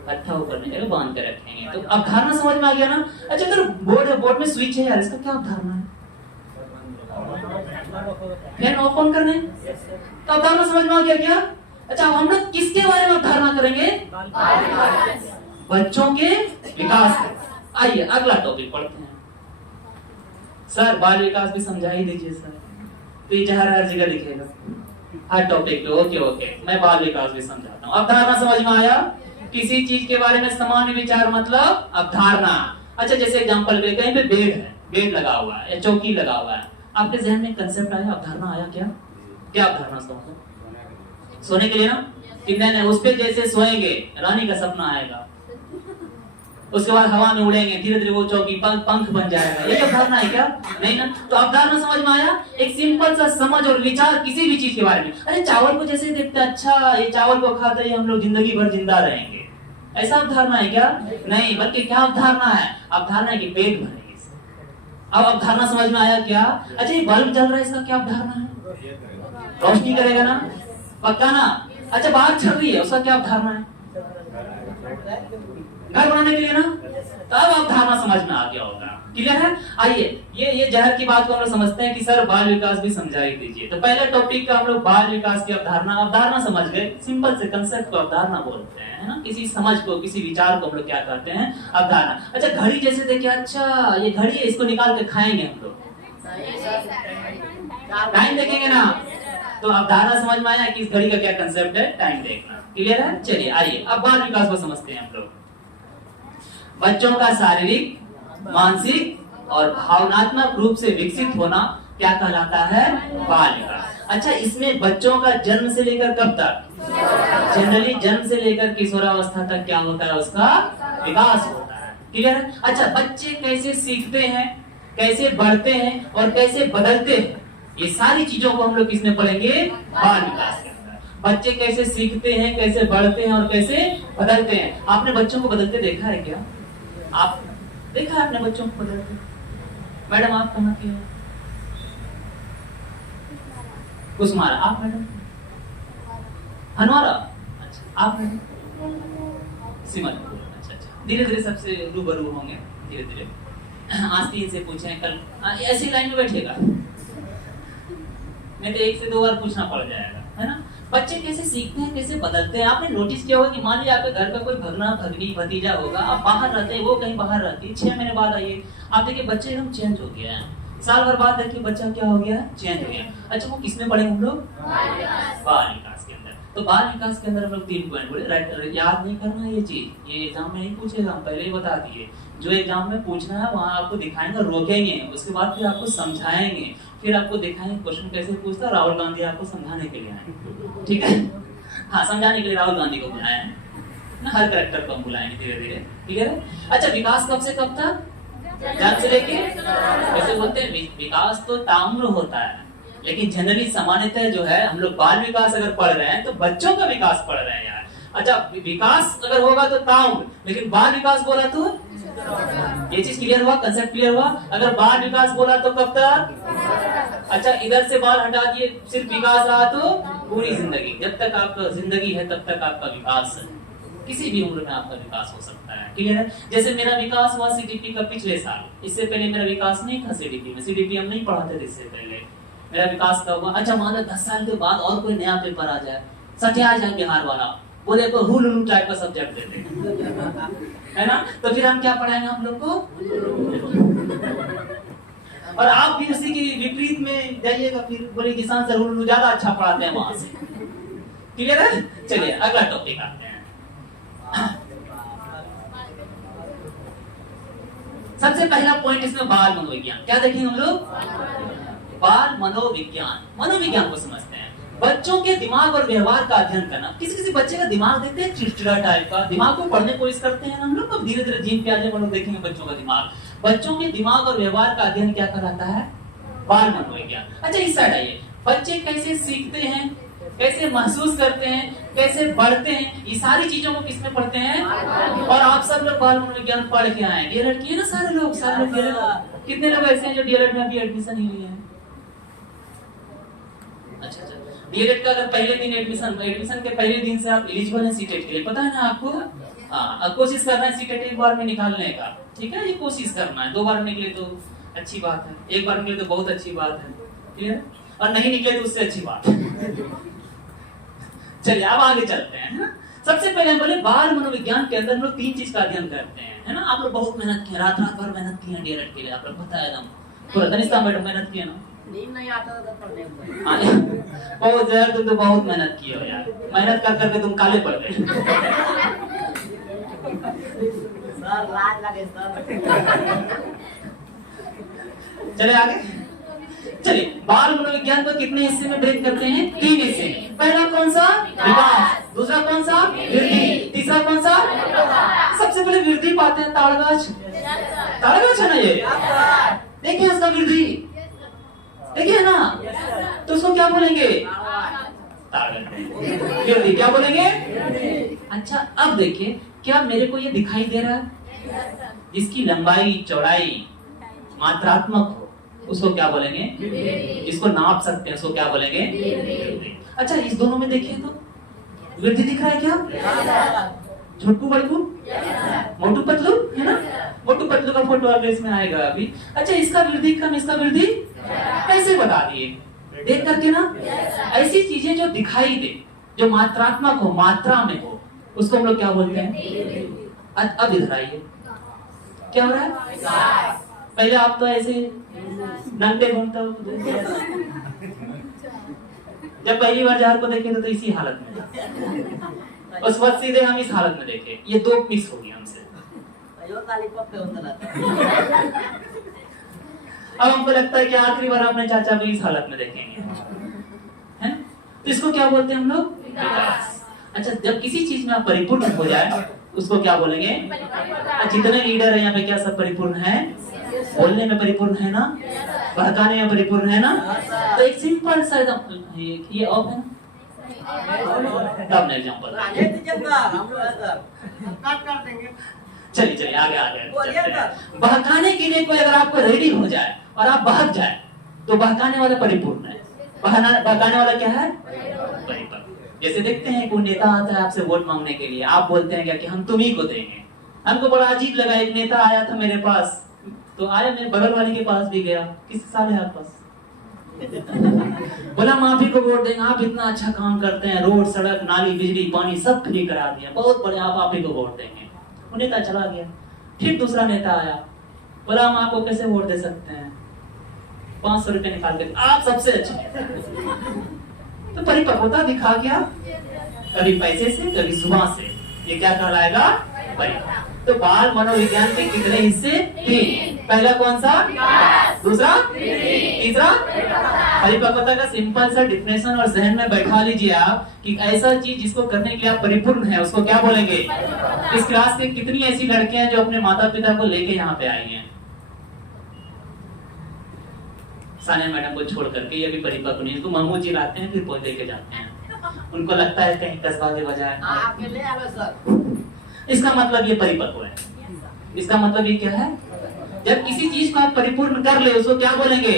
अच्छा ऊपर नहीं जाएगा, बांध के रखेंगे, तो अवधारणा समझ में आ गया ना। अच्छा तो बोर्ड है, बोर्ड में स्विच है यार, इसका क्या अवधारणा है? फैन ऑफ ऑन करने, तो अवधारणा समझ में आ गया क्या? अच्छा हम लोग किसके बारे में अवधारणा करेंगे? बच्चों के विकास। आइए अगला टॉपिक पढ़ते हैं। सर बाल विकास भी समझा ही दीजिए सर, तो ये हर जगह लिखेगा हर टॉपिक पे। ओके ओके, मैं बाल विकास भी समझाता हूँ। अवधारणा समझ में आया, किसी चीज के बारे में सामान्य विचार मतलब अवधारणा। अच्छा जैसे एग्जांपल पे कहीं पे बेड है, बेड लगा हुआ है या चौकी लगा हुआ है, आपके जहन में कंसेप्ट आया, अवधारणा आया क्या? क्या अवधारणा समझो? सोने के लिए ना, नहीं उस पे जैसे सोएंगे रानी का सपना आएगा, उसके बाद हवा में उड़ेंगे, धीरे धीरे वो चौकी पंख बन जाएगा, ये अवधारणा है क्या? नहीं ना। तो अवधारणा समझ में आया, एक सिंपल सा समझ और विचार किसी भी चीज के बारे में। अरे चावल को जैसे देखते अच्छा ये चावल को खाते ही हम लोग जिंदगी भर जिंदा रहेंगे, ऐसा अवधारणा है क्या? नहीं, बल्कि क्या अवधारणा है? अवधारणा है कि पेट भरेंगे। अब अवधारणा समझ में आया क्या? अच्छा ये बल्ब जल रहा है, इसका क्या अवधारणा है? रोशनी करेगा ना, पक्का ना। अच्छा बात चल रही है, उसका क्या अवधारणा है? घर बनाने के लिए ना, तब अवधारणा समझ में आ गया होगा। क्लियर है? आइए ये जहर की बात को हम लोग समझते हैं कि सर बाल विकास भी समझा ही दीजिए। तो पहले टॉपिक का हम लोग बाल विकास की अवधारणा समझ गए। सिंपल से कंसेप्ट को अवधारणा बोलते हैं, है ना। किसी समझ को, किसी विचार को हम लोग क्या कहते हैं? अवधारणा। अच्छा घड़ी जैसे देखिए, अच्छा ये घड़ी है, इसको निकाल के खाएंगे हम लोग, टाइम देखेंगे ना, तो अवधारणा समझ में आया कि इस घड़ी का क्या कंसेप्ट है? टाइम देखना। क्लियर है? चलिए आइए अब बाल विकास को समझते हैं हम लोग। बच्चों का शारीरिक, मानसिक और भावनात्मक रूप से विकसित होना क्या कहलाता है? बाल विकास। अच्छा इसमें बच्चों का जन्म से लेकर कब तक? जनरली जन्म से लेकर किशोरावस्था तक क्या होता है? उसका विकास होता है। क्लियर है? अच्छा बच्चे कैसे सीखते हैं, कैसे बढ़ते हैं और कैसे बदलते हैं, ये सारी चीजों को हम लोग किसमें पढ़ेंगे? बाल विकास के अंदर। बच्चे कैसे सीखते हैं, कैसे बढ़ते हैं और कैसे बदलते हैं। आपने बच्चों को बदलते देखा है क्या? आप देखा है आपने बच्चों को बदलते? मैडम आप कहाँ की हैं? कुसमारा। आप मैडम? हनवारा। अच्छा आप मैडम? सिमरपुर। अच्छा अच्छा, धीरे धीरे सबसे रूबरू होंगे, धीरे धीरे। आस्तीन से पूछें, कल ऐसी लाइन में बैठेगा, नहीं तो एक से दो बार पूछना पड़ जाएगा, है ना। बच्चे कैसे सीखते हैं, कैसे बदलते हैं। आपने नोटिस किया होगा कि मान लीजिए आपके घर का कोई भगना भगनी भतीजा होगा, आप बाहर रहते हैं, वो कहीं बाहर रहती है, 6 महीने बाद आइए, आप देखिए बच्चे एकदम चेंज हो गया है। साल भर बाद देखिए बच्चा क्या हो गया? चेंज हो गया। अच्छा वो किसमें पढ़े हम लोग? बाल विकास के अंदर। तो बाल विकास के अंदर हम लोग 3 पॉइंट बोले, याद नहीं करना ये चीज, ये एग्जाम में नहीं पूछेगा, हम पहले ही बता दिए। जो एग्जाम में पूछना है वहाँ आपको दिखाएंगे, रोकेंगे, उसके बाद फिर आपको समझाएंगे, फिर आपको दिखाएंगे क्वेश्चन कैसे पूछता है। राहुल गांधी आपको समझाने के लिए आए, ठीक है? हाँ समझाने के लिए राहुल गांधी को बुलाए हैं ना, हर करेक्टर को हम बुलाएंगे धीरे धीरे। ठीक है? अच्छा विकास कब से कब तक? जन्म से लेके, जैसे बोलते हैं विकास तो ताम्र होता है, लेकिन जनरली सामान्यतः जो है हम लोग बाल विकास अगर पढ़ रहे हैं तो बच्चों का विकास पढ़ रहे हैं यार। अच्छा विकास अगर होगा तो ताम्र, लेकिन बाल विकास बोला तो ये चीज क्लियर हुआ, कंसेप्ट क्लियर हुआ। अगर बाल विकास बोला तो कब तक? अच्छा, इधर से बाल हटा दिए, सिर्फ विकास रहा तो पूरी जिंदगी, जब तक आपका जिंदगी है तब तक आपका विकास है, किसी भी उम्र में आपका विकास हो सकता है। क्लियर है? जैसे मेरा विकास हुआ सीडीपी का पिछले साल, इससे पहले मेरा विकास नहीं था सीडीपी में, सीडीपी हम नहीं पढ़ाते थे इससे पहले, मेरा विकास कब हुआ? अच्छा मान लो 10 साल के बाद और कोई नया पेपर आ जाए, सठिया जाए बिहार वाला, बोले को हुलुलु टाइप का सब्जेक्ट देते है ना, तो फिर हम क्या पढ़ाएंगे हम लोग को? और आप भी उसी के विपरीत में जाइएगा, फिर बोले किसान सर हुलुलु ज्यादा अच्छा पढ़ाते हैं वहां से। क्लियर है? चलिए अगला टॉपिक आते हैं। सबसे पहला पॉइंट इसमें बाल मनोविज्ञान। क्या देखेंगे हम लोग? बाल मनोविज्ञान। मनोविज्ञान को समझते हैं, बच्चों के दिमाग और व्यवहार का अध्ययन करना। किसी किसी बच्चे का दिमाग देखते हैं चिड़चिड़ा टाइप का, दिमाग को पढ़ने की कोशिश करते हैं हम लोग, अब धीरे धीरे जीन पे आगे हम लोग देखेंगे बच्चों का दिमाग। बच्चों के दिमाग और व्यवहार का अध्ययन क्या कहलाता है? बाल मनोविज्ञान। अच्छा इस साइड आइए, बच्चे कैसे सीखते हैं, कैसे महसूस करते हैं, कैसे बढ़ते हैं, ये सारी चीजों को किसमें पढ़ते हैं? और आप सब लोग बाल मनोविज्ञान पढ़ के आए, डीएलएड किए ना सारे लोग डीएलएड। कितने लोग ऐसे हैं जो डीएलएड में अभी एडमिशन नहीं लिए हैं? अच्छा, डीएलएड का अगर पहले दिन एडमिशन के पहले दिन से आप एलिजिबल हैं सीटेट के लिए, पता है ना आपको? हाँ, अब कोशिश करना है सीटेट एक बार में निकालने का, ठीक है? ये कोशिश करना है, 2 बार निकले तो अच्छी बात है, 1 बार निकले तो बहुत अच्छी बात है, क्लियर? और नहीं निकले तो उससे अच्छी बात है। चलिए अब आगे चलते हैं। सबसे पहले हम बोले बाल मनोविज्ञान के अंदर हम लोग 3 चीज का अध्ययन करते हैं, है ना? आप लोग बहुत मेहनत किए, रात भर मेहनत की है डीएलएड के लिए, आप लोग पता है एकदम पूरा तनिष्का मैडम मेहनत किए ना, नींद नहीं आता था पढ़ने में। बहुत यार, तुम तो बहुत मेहनत की हो यार, मेहनत कर करके तुम काले पड़ गए। सर लाज लगे सर। चले आगे, चलिए बाल मनोविज्ञान को कितने हिस्से में ब्रेक करते हैं? 3 हिस्से में। पहला कौन सा? विकास। दूसरा कौन सा? वृद्धि। तीसरा कौन सा? सबसे पहले वृद्धि पाते हैं ताड़गाछ, ताड़गाछ है ना ये, देखिए इसका वृद्धि, देखिए ना, तो उसको क्या बोलेंगे? वृद्धि। क्या बोलेंगे? अच्छा अब देखिए, क्या मेरे को ये दिखाई दे रहा है? जिसकी लंबाई चौड़ाई मात्रात्मक हो उसको क्या बोलेंगे? इसको नाप सकते हैं उसको क्या बोलेंगे? अच्छा इस दोनों में देखिए तो वृद्धि दिख रहा है क्या? छोटू बड़कू, मोटू पतलू, है ना? मोटू पतलू का फोटो अब इसमें आएगा अभी। अच्छा इसका वृद्धि कम, इसका वृद्धि कैसे बता दिए? देख करके ना, ऐसी चीजें जो दिखाई दे, जो मात्रात्मक हो, मात्रा में हो, उसको हम लोग क्या बोलते हैं? अब इधर आइए, क्या हो रहा है? पहले आप तो ऐसे नंगे घूमते हो, जब पहली बार जहर को देखे तो इसी हालत में, उस वक्त सीधे हम इस हालत में देखे, ये 2 मिक्स हो गया हमसे। अब हमको लगता है कि आखिरी बार अपने चाचा भी इस हालत में देखेंगे, है? तो इसको क्या बोलते हैं हम लोग? विकास। अच्छा जब किसी चीज में आप परिपूर्ण हो जाए उसको क्या बोलेंगे? जितने लीडर है यहाँ पे क्या सब परिपूर्ण है? बोलने में परिपूर्ण है ना, भड़काने में परिपूर्ण है ना? तो एक सिंपल सा ये ऑफ है तब एग्जांपल चलिए चलिए आगे आगे। बहकाने के लिए कोई अगर आपको रेडी हो जाए और आप बहक जाए तो बहकाने वाला परिपूर्ण है, बहकाने वाला क्या है? परिपूर्ण। जैसे देखते हैं कोई नेता आता है आपसे वोट मांगने के लिए, आप बोलते हैं क्या कि हम तुम्ही को देंगे। हमको बड़ा अजीब लगा, एक नेता आया था मेरे पास, तो आया मेरे बगल वाले के पास भी गया, किस साल है आपके पास? बोला हम आप ही को वोट देंगे, आप इतना अच्छा काम करते हैं, रोड सड़क नाली बिजली पानी सब फ्री करा दिया, बहुत बढ़िया, आप ही को वोट देंगे। वो नेता चला गया। फिर दूसरा नेता आया, बोला हम आपको कैसे वोट दे सकते हैं? 500 रुपए निकाल के, आप सबसे अच्छे। तो परिपक्वता दिखा क्या? कभी पैसे से कभी जुबान से, ये क्या कहलाएगा? परिपक्वता। तो बाल मनोविज्ञान के कितने हिस्से? 3। पहला कौन सा? दूसरा? तीसरा? परिपक्वता का सिंपल सा डिफिनेशन और जहन में बैठा लीजिए आप कि ऐसा चीज जिसको करने के लिए आप परिपूर्ण है उसको क्या बोलेंगे? इस क्लास के कितनी ऐसी लड़कियां हैं जो अपने माता पिता को लेके यहाँ पे आई हैं? सानिया मैडम को छोड़ करके, ये भी परिपक्व नहीं, इसको मामू जी लाते हैं फिर पौधे के जाते हैं, उनको लगता है कहीं 10 बाजे बजाए। इसका मतलब ये परिपक्व है। इसका मतलब ये क्या है? जब किसी चीज को आप परिपूर्ण कर ले उसको क्या बोलेंगे?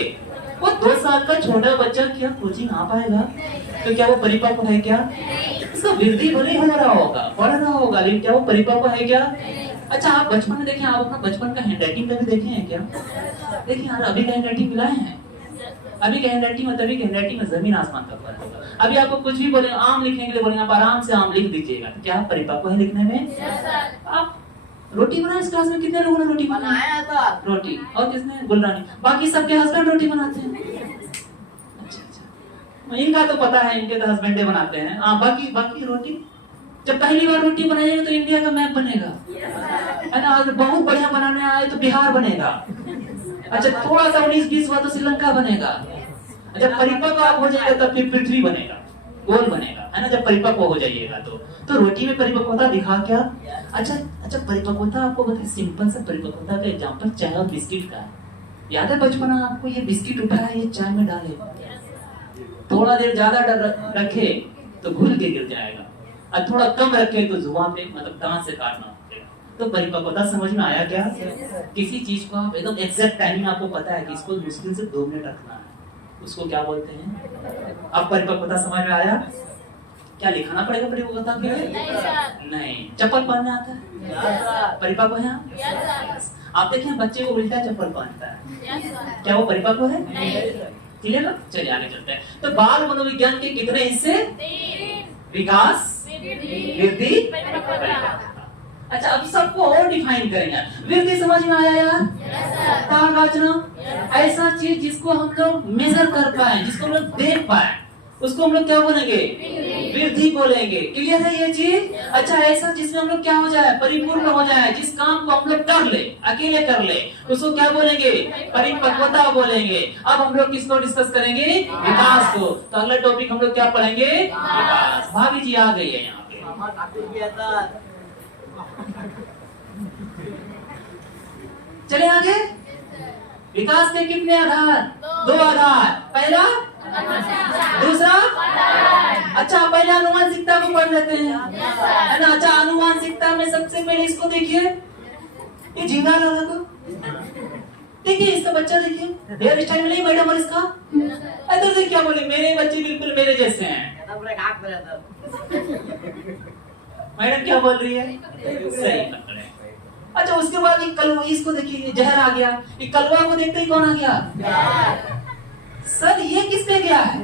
वो 2 साल का छोटा बच्चा क्या कोचिंग आ पाएगा? तो क्या वो परिपक्व है क्या? उसका वृद्धि भले हो रहा होगा, पढ़ रहा होगा, लेकिन क्या वो परिपक्व है क्या? अच्छा आप बचपन में देखें, आप अपना बचपन का हैंडराइटिंग कभी देखे हैं क्या? देखिए यार, अभी का हैंडराइटिंग मिलाए हैं, अभी का हैंडराइटिंग में तभी हैंडराइटिंग में जमीन आसमान का फर्क होगा। अभी आपको कुछ भी बोले, आम लिखने के लिए बोलेंगे, आप आराम से आम लिख दीजिएगा, तो क्या आप परिपक्व है लिखने में? आप रोटी बनाए इस क्लास में कितने लोगों ने रोटी बनाया था? रोटी, और किसने? गुलरानी। बाकी सबके हस्बैंड रोटी बनाते हैं। अच्छा, इनका तो पता है, इनके तो हस्बैंड बनाते हैं। बाकी रोटी, जब पहली बार रोटी बनाएंगे तो इंडिया का मैप बनेगा, है ना? बहुत बढ़िया बनाने आए तो बिहार बनेगा। अच्छा, थोड़ा सा 19-20 हुआ तो श्रीलंका बनेगा। जब परिपक्व आप हो जाएगा तब फिर पृथ्वी बनेगा, गोल बनेगा, है ना? जब परिपक्व हो जाइएगा तो रोटी में परिपक्वता दिखा क्या? अच्छा परिपक्वता आपको बताए, सिंपल सा परिपक्वता का एग्जांपल चाय और बिस्किट का है। याद है बचपन आपको? ये बिस्किट उठाया, ये चाय में डाले, थोड़ा देर ज्यादा रखे तो घुल के गिर जाएगा, और थोड़ा कम रखे तो जुबान पे मतलब दांत से काटना पड़ेगा। तो परिपक्वता समझ में आया क्या? किसी चीज को आप एकदम एग्जैक्ट टाइमिंग आपको पता है कि इसको मुश्किल से 2 मिनट रखना है, उसको क्या बोलते हैं? अब परिपक्वता समझ में आया? क्या लिखाना पड़ेगा परिपक्वता के लिए? नहीं। चप्पल पहनने आता है? परिपक्व है आप? देखिए बच्चे को उल्टा चप्पल पहनता है, क्या वो परिपक्व है? क्लियर ना? चलिए आगे चलते हैं। तो बाल मनोविज्ञान के कितने हिस्से? विकास, वृद्धि, परिपक्वता। अच्छा, अब सबको और डिफाइन करेंगे। वृद्धि समझ में आया यार? ऐसा चीज जिसको हम लोग मेजर कर पाए, जिसको हम लोग देख पाए, उसको हम लोग क्या बोलेंगे? वृद्धि बोलेंगे। क्लियर है ये चीज? अच्छा, ऐसा जिसमें हम लोग क्या हो जाए? परिपूर्ण हो जाए, जिस काम को हम लोग कर ले, अकेले कर ले, उसको क्या बोलेंगे? परिपक्वता बोलेंगे। अब हम लोग किसको डिस्कस करेंगे? विकास को। तो अगला टॉपिक हम लोग क्या पढ़ेंगे? विकास। भाभी जी आ गई है यहाँ पे, चले आगे। विकास के कितने आधार? 2 आधार। पहला, दूसरा। अच्छा, पहले अनुवांशिकता को पढ़ लेते हैं, है ना? अच्छा, अनुवांशिकता में सबसे पहले इसको देखिए, ये झींगा लाला को देखिए, इसका बच्चा देखिए, हेयर स्टाइल नहीं मैडम, और इसका इधर से क्या बोले? मेरे बच्चे बिल्कुल मेरे जैसे हैं। मैडम क्या बोल रही है? सही पकड़े। अच्छा, उसके बाद एक कलवा, इसको देखिए, जहर आ गया। ये कलवा को देखते ही कौन आ गया? सर ये किस पे गया है?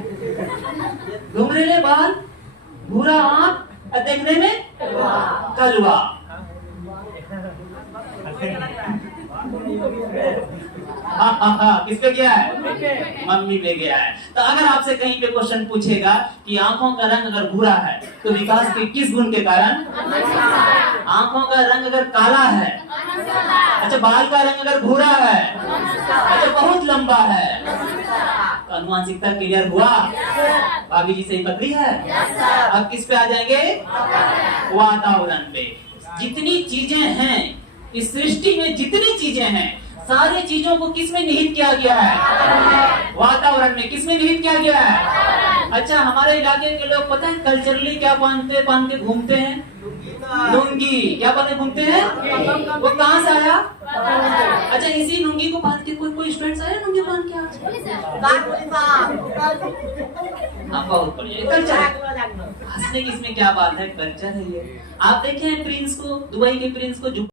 घुंघरीले बाल, भूरा आंख, और देखने में कलवा। किस पे गया है? मम्मी पे गया है। तो अगर आपसे कहीं पे क्वेश्चन पूछेगा कि आंखों का रंग अगर भूरा है तो विकास के किस गुण के कारण? आंखों का रंग अगर काला है, अच्छा बाल का रंग अगर भूरा है, अच्छा बहुत लंबा है, तो अनुवांशिकता क्लियर हुआ? भाभी जी सही पकड़ी है? अब किस पे आ जाएंगे? वातावरण पे। जितनी चीजें हैं इस सृष्टि में, जितनी चीजें हैं, सारी चीजों को किसमें निहित किया गया है? वातावरण में। किसमें निहित किया गया है? अच्छा, हमारे इलाके के लोग पता है कल्चरली क्या पहन के घूमते हैं? लुंगी। क्या पहन के घूमते हैं? वो कहाँ से आया? अच्छा, इसी लुंगी को पहन के कोई स्टूडेंट्स आया लुंगी पहन के आज? हाँ, बहुत बढ़िया कल्चर। हंसने की इसमें क्या बात है? कल्चर है ये। आप देखे हैं प्रिंस को, दुबई के प्रिंस को